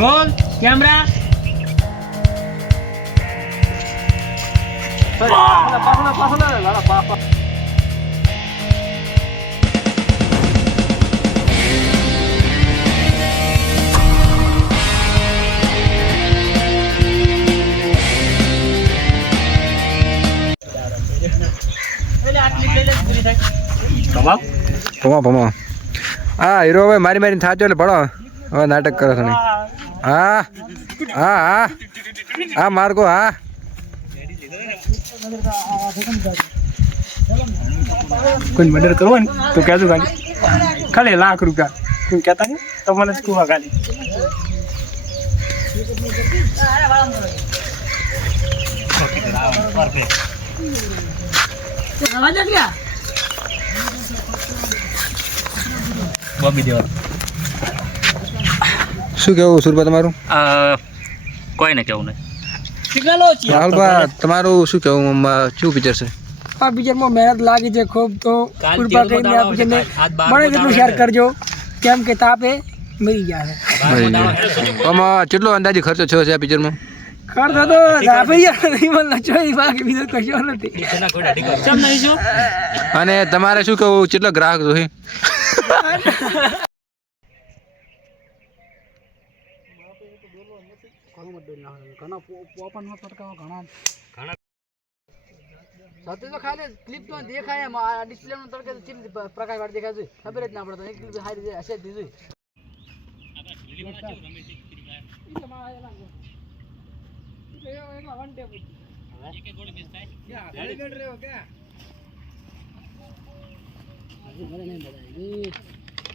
Roll camera ભમો હા hero હવે મારી મારીને થાચો એટલે ભણો હવે નાટક કરો તમે હા હા હા હા માર્ગો હા કોઈ મર્ડર કરવો ને તો કહેજો ખાલી ₹1,00,000 કોઈ કહેતા ને તો મને જ કુવા ખાલી બોબી દેવા શું કેવું સુરભા તમારું કોઈ ને કેવું નહીં રાહુલભા તમારું શું કેવું શું પિક્ચર છે આ પિક્ચરમાં મહેનત લાગી છે ખૂબ તો કૃપા કરીને આ પિક્ચરને બને તેટલું શેર કરજો કેમ કે તાપે મરી ગયા છે આમાં કેટલો અંદાજે ખર્ચો થયો છે આ પિક્ચરમાં ખર્ચ તો આપી નહીં મળે ચોઈ બાકી બીજો કશો નથી અને તમારે શું કેવું કેટલો ગ્રાહક જોઈએ સાથે તો ખાલી ક્લિપ તો દેખાય એમ આ ડિસ્પ્લે નો તડકે ચીમ પ્રકાશ વાળ દેખાય છે ખબર જ ના પડે એક ક્લિપ હારી દે હશે દીધું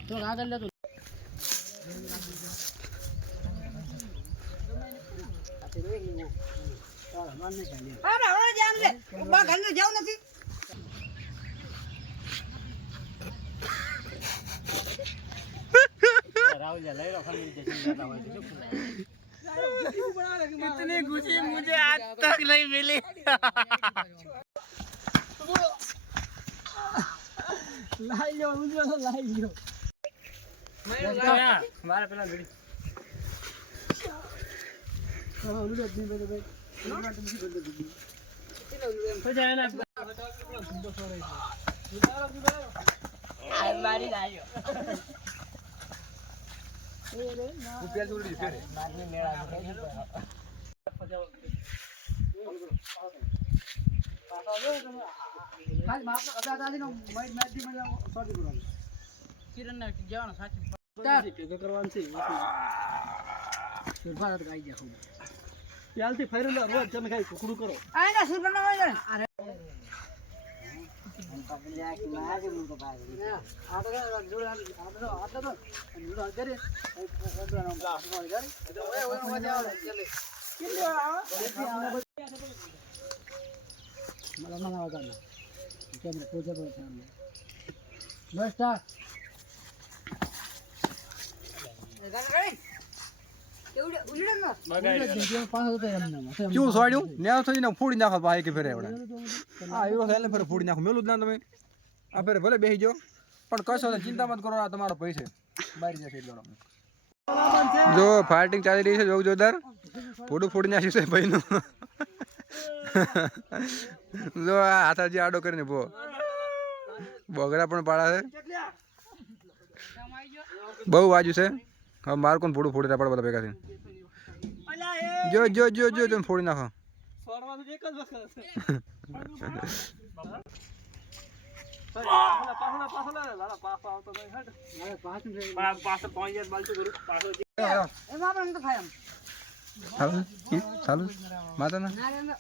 તો આગળ લે તો इतनी खुशी मुझे आज तक नहीं मिली લાઈ લો ઉંજો લાઈ લો મારા પેલા ગડી કિરણ ને જવાનો સાચું ભેગો કરવાનું છે સુરભાત ગાઈ જાવ યાલથી ફેરેલો રોજ તમે ખાઈ કુકડું કરો આ ના સુરભાત નો હોય અરે કેવું સોડ્યું ન્યાવ થઈને ફોડી નાખો ભાઈ કે ફેરે એવડા હા એવો થાય ફેરે ફોડી નાખો મેલું જ ના તમે આ ફેરે ભલે બેસી જાઓ પણ કશો ને ચિંતા મત કરો આ તમારો પૈસે બહાર જશે જો ફાઇટિંગ ચાલી રહી છે જોરદાર ફોડું ફોડી નાખ્યું છે ભાઈનું જો આ હાથાજી આડો કરીને બોગરા પણ પાડા છે બહુ વાજુ છે હવે માર કોણ ફોડું ફોડી આપણે બધા ભેગા થઈને જો જો જો જો તમે ફોડી નાખો ચાલુ માતા ના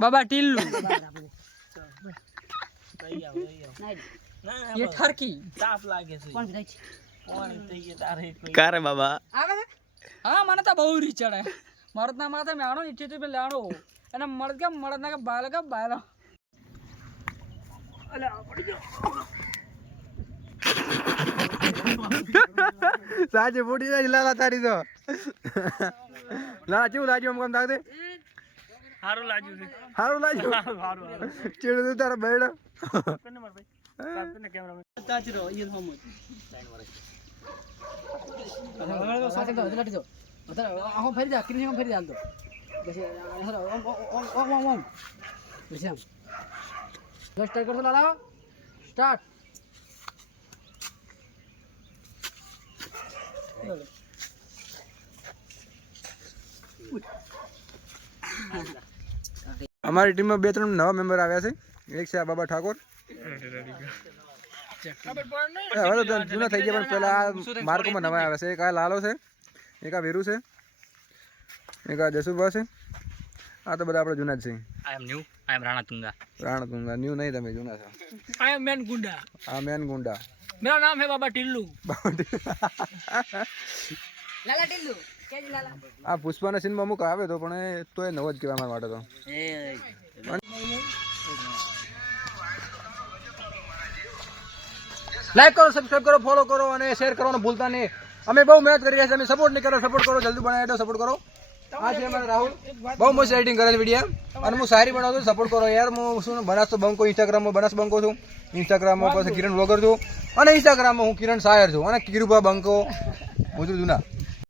બાબા ટીલ્લુ ये ठरकी તાપ લાગે છે કોણ વિદાય કોણ થઈ ગયા તારે કોઈ કારે બાબા આવે છે હા મને તો બહુ રી ચડે મરદ ના માથે મેણો ઈચ્છે તો લેણો અને મરદ ના કે બાયલો અલે પડી ગયો સાજે ફોડી જાય લાલા તારી તો લાલા કેવું લાગ્યું આમ કામ દાખતે સારું લાગ્યું છે સારું લાગ્યું ચીડ તારા બેડ કોને માર ભાઈ આપને કેમેરામેન અમારી ટીમમાં 2-3 નવા મેમ્બર આવ્યા છે. એક છે આ બાબા ઠાકોર. હવે તો જૂના થઈ ગયા પણ પેલા આ માર્કોમાં નવા આવ્યા છે. એક આ લાલો છે, એક આ વીરુ છે, એક આ જસુભા છે. આ તો બધા આપણે જૂના જ છે. આઈ એમ ન્યૂ, આઈ એમ રાણા તુંગા. રાણા તુંગા ન્યૂ નહીં, તમે જૂના છો. आई एम मैन गुंडा આ મેન ગુંડા. मेरा नाम है बाबा टिल्लू આ પુષ્પાના સીનમાં અમુક આવે તો પણ એ તો એ નવો જ કહેવા માટે તો લાઈક કરો, સબસ્ક્રાઇબ કરો, ફોલો કરો અને શેર કરવાનું ભૂલતા નહીં. અમે બહુ મહેનત કરી રહ્યા છીએ. તમે સપોર્ટ નહીં કરો, સપોર્ટ કરો, જલ્દી બનાવી દો, સપોર્ટ કરો. આ છે અમારા રાહુલ, બહુ મસ્ત એડિટિંગ કરે છે વિડીયો. અને હું સારી બનાવું છું, સપોર્ટ કરો યાર. હું શું બનાસ તો બંકો, ઇન્સ્ટાગ્રામમાં બનાસ બંકો છું, ઇન્સ્ટાગ્રામમાં પછી કિરણ વ્લોગર છું, અને ઇન્સ્ટાગ્રામમાં હું કિરણ શાયર છું, અને કિરુભા બંકો હું છું જૂના.